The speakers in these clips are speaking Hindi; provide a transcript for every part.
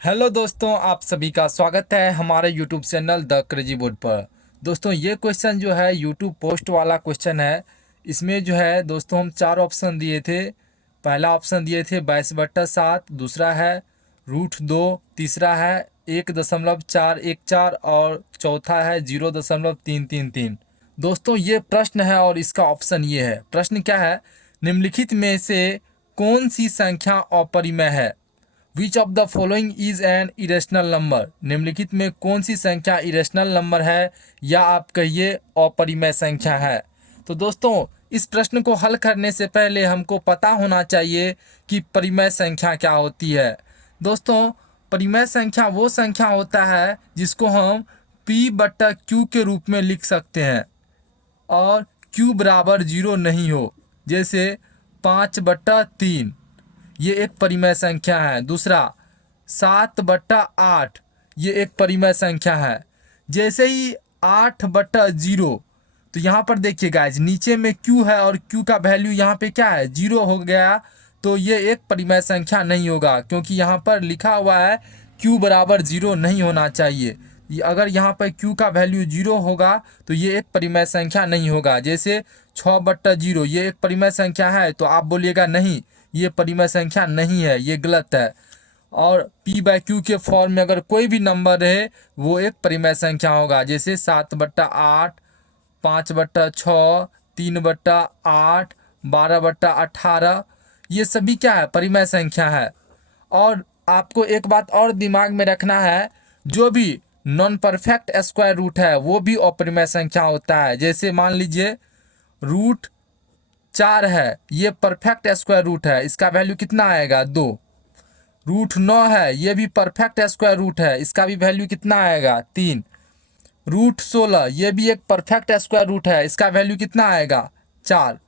हेलो दोस्तों, आप सभी का स्वागत है हमारे YouTube channel the crazy board पर। दोस्तों, ये क्वेश्चन जो है यूट्यूब पोस्ट वाला क्वेश्चन है। इसमें जो है दोस्तों हम चार ऑप्शन दिए थे। पहला ऑप्शन दिए थे 22/7, दूसरा है √2, तीसरा है 1.414 और चौथा है 0.333। दोस्तों, ये प्रश्न है और इसका ऑप्शन ये है। प्रश्न क्या है? निम्नलिखित में से कौन सी संख्या अपरिमेय है? Which of the following is an irrational number? निम्नलिखित में कौन सी संख्या इरेशनल नंबर है या आप कहिए अपरिमेय संख्या है? तो दोस्तों, इस प्रश्न को हल करने से पहले हमको पता होना चाहिए कि परिमेय संख्या क्या होती है। दोस्तों, परिमेय संख्या वो संख्या होता है जिसको हम P/Q के रूप में लिख सकते हैं और Q बराबर 0 नहीं हो। जैसे 5/3, ये एक परिमेय संख्या है। दूसरा 7/8, ये एक परिमेय संख्या है। जैसे ही 8/0, तो यहाँ पर देखिए गाइज, नीचे में Q है और Q का वैल्यू यहाँ पे क्या है, 0 हो गया। तो ये एक परिमेय संख्या नहीं होगा, क्योंकि यहाँ पर लिखा हुआ है Q बराबर 0 नहीं होना चाहिए। अगर यहाँ पर Q का वैल्यू 0 होगा तो ये एक परिमेय संख्या नहीं होगा। जैसे 6/0, ये एक परिमेय संख्या है, तो आप बोलिएगा नहीं, ये परिमेय संख्या नहीं है, ये गलत है। और P/Q के फॉर्म में अगर कोई भी नंबर रहे वो एक परिमेय संख्या होगा। जैसे 7/8, 5/6, 3/8, 12/18, ये सभी क्या है, परिमेय संख्या है। और आपको एक बात और दिमाग में रखना है, जो भी नॉन परफेक्ट स्क्वायर रूट है वो भी अपरिमेय संख्या होता है। जैसे मान लीजिए √4 है, ये परफेक्ट स्क्वायर रूट है, इसका वैल्यू कितना आएगा, 2। √9 है, ये भी परफेक्ट स्क्वायर रूट है, इसका भी वैल्यू कितना आएगा, 3। √16, ये भी एक परफेक्ट स्क्वायर रूट है, इसका वैल्यू कितना आएगा, 4।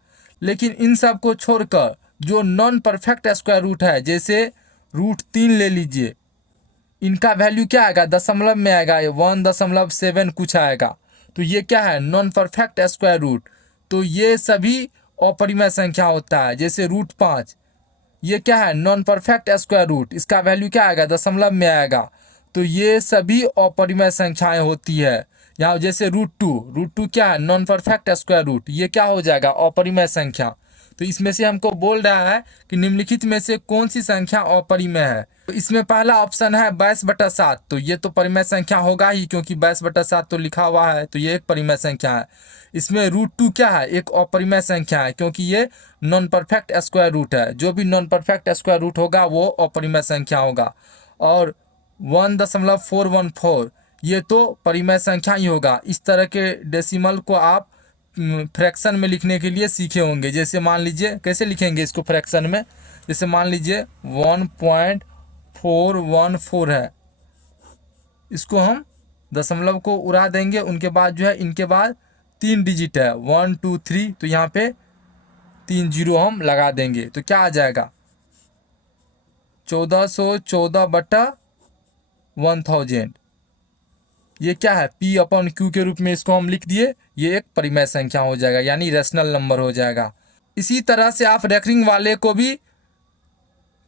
लेकिन इन सब को छोड़कर जो नॉन परफेक्ट स्क्वायर रूट है, जैसे √3 ले लीजिए, इनका वैल्यू क्या आएगा, दशमलव में आएगा, 1.7 कुछ आएगा। तो ये क्या है, नॉन परफेक्ट स्क्वायर रूट। तो ये सभी अपरिमेय संख्या होता है। जैसे √5, ये क्या है, नॉन परफेक्ट स्क्वायर रूट, इसका वैल्यू क्या आएगा, दशमलव में आएगा। तो ये सभी अपरिमेय संख्याएं होती है। यहाँ जैसे √2 क्या है, नॉन परफेक्ट स्क्वायर रूट, ये क्या हो जाएगा, अपरिमेय संख्या। तो इसमें से हमको बोल रहा है कि निम्नलिखित में से कौन सी संख्या अपरिमेय है। तो इसमें पहला ऑप्शन है 22/7, तो ये तो परिमेय संख्या होगा ही, क्योंकि 22/7 तो लिखा हुआ है, तो ये एक परिमेय संख्या है। इसमें √2 क्या है, एक अपरिमेय संख्या है, क्योंकि ये नॉन परफेक्ट स्क्वायर रूट है। जो भी नॉन परफेक्ट स्क्वायर रूट होगा वो अपरिमेय संख्या होगा। और 1.414, ये तो परिमेय संख्या ही होगा। इस तरह के डेसिमल को आप फ्रैक्शन में लिखने के लिए सीखे होंगे। जैसे मान लीजिए, कैसे लिखेंगे इसको फ्रैक्शन में, जैसे मान लीजिए 1.414 है, इसको हम दशमलव को उड़ा देंगे, उनके बाद जो है, इनके बाद 3 डिजिट है, 1 2 3, तो यहाँ पे 3 जीरो हम लगा देंगे, तो क्या आ जाएगा, 1414/1000। ये क्या है, P/Q के रूप में इसको हम लिख दिए, ये एक परिमेय संख्या हो जाएगा, यानी रेशनल नंबर हो जाएगा। इसी तरह से आप रेकरिंग वाले को भी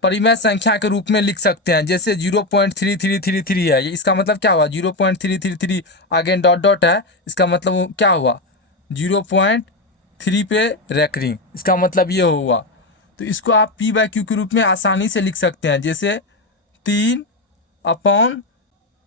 परिमेय संख्या के रूप में लिख सकते हैं। जैसे 0.3333 है, इसका मतलब क्या हुआ, 0.333, आगे डॉट डॉट है, इसका मतलब क्या हुआ, 0.3 पे रेकरिंग, इसका मतलब ये हुआ। तो इसको आप P/Q के रूप में आसानी से लिख सकते हैं। जैसे 3 अपॉन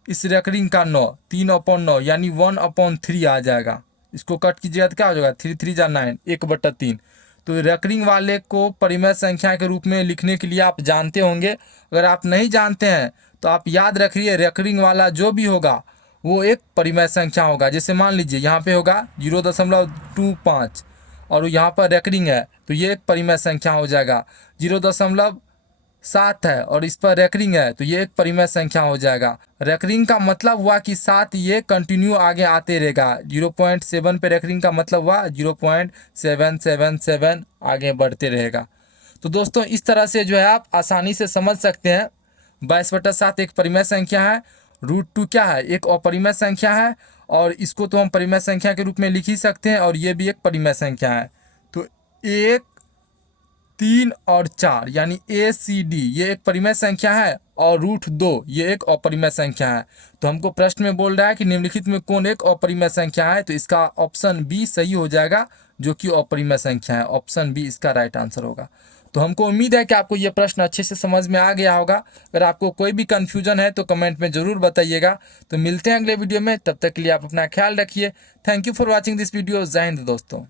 इस रेकरिंग का 9, 3/9, यानी 1/3 आ जाएगा। इसको कट कीजिएगा तो क्या हो जाएगा, 3 3 जा 9, 1/3। तो रेकरिंग वाले को परिमेय संख्या के रूप में लिखने के लिए आप जानते होंगे। अगर आप नहीं जानते हैं तो आप याद रखिए, रेकरिंग वाला जो भी होगा वो एक परिमेय संख्या होगा। जैसे मान लीजिए यहाँ पे होगा 0.25 और यहाँ पर रेकरिंग है, तो ये एक परिमेय संख्या हो जाएगा। 0.7 है और इस पर रेकरिंग है, तो ये एक परिमेय संख्या हो जाएगा। रेकरिंग का मतलब हुआ कि साथ ये कंटिन्यू आगे आते रहेगा। 0.7 पे रेकरिंग का मतलब हुआ 0.777 आगे बढ़ते रहेगा। तो दोस्तों, इस तरह से जो है आप आसानी से समझ सकते हैं। 22/7 एक परिमेय संख्या है, √2 क्या है, एक अपरिमेय संख्या है, और इसको तो हम परिमेय संख्या के रूप में लिख ही सकते हैं, और ये भी एक परिमेय संख्या है। तो 1, 3 और 4 यानी ACD, ये एक परिमेय संख्या है और √2 ये एक अपरिमेय संख्या है। तो हमको प्रश्न में बोल रहा है कि निम्नलिखित में कौन एक अपरिमेय संख्या है, तो इसका ऑप्शन बी सही हो जाएगा, जो कि अपरिमेय संख्या है। ऑप्शन बी इसका राइट आंसर होगा। तो हमको उम्मीद है कि आपको ये प्रश्न अच्छे से समझ में आ गया होगा। अगर आपको कोई भी कन्फ्यूजन है तो कमेंट में ज़रूर बताइएगा। तो मिलते हैं अगले वीडियो में, तब तक के लिए आप अपना ख्याल रखिए। Thank you for watching this video. जय हिंद दोस्तों।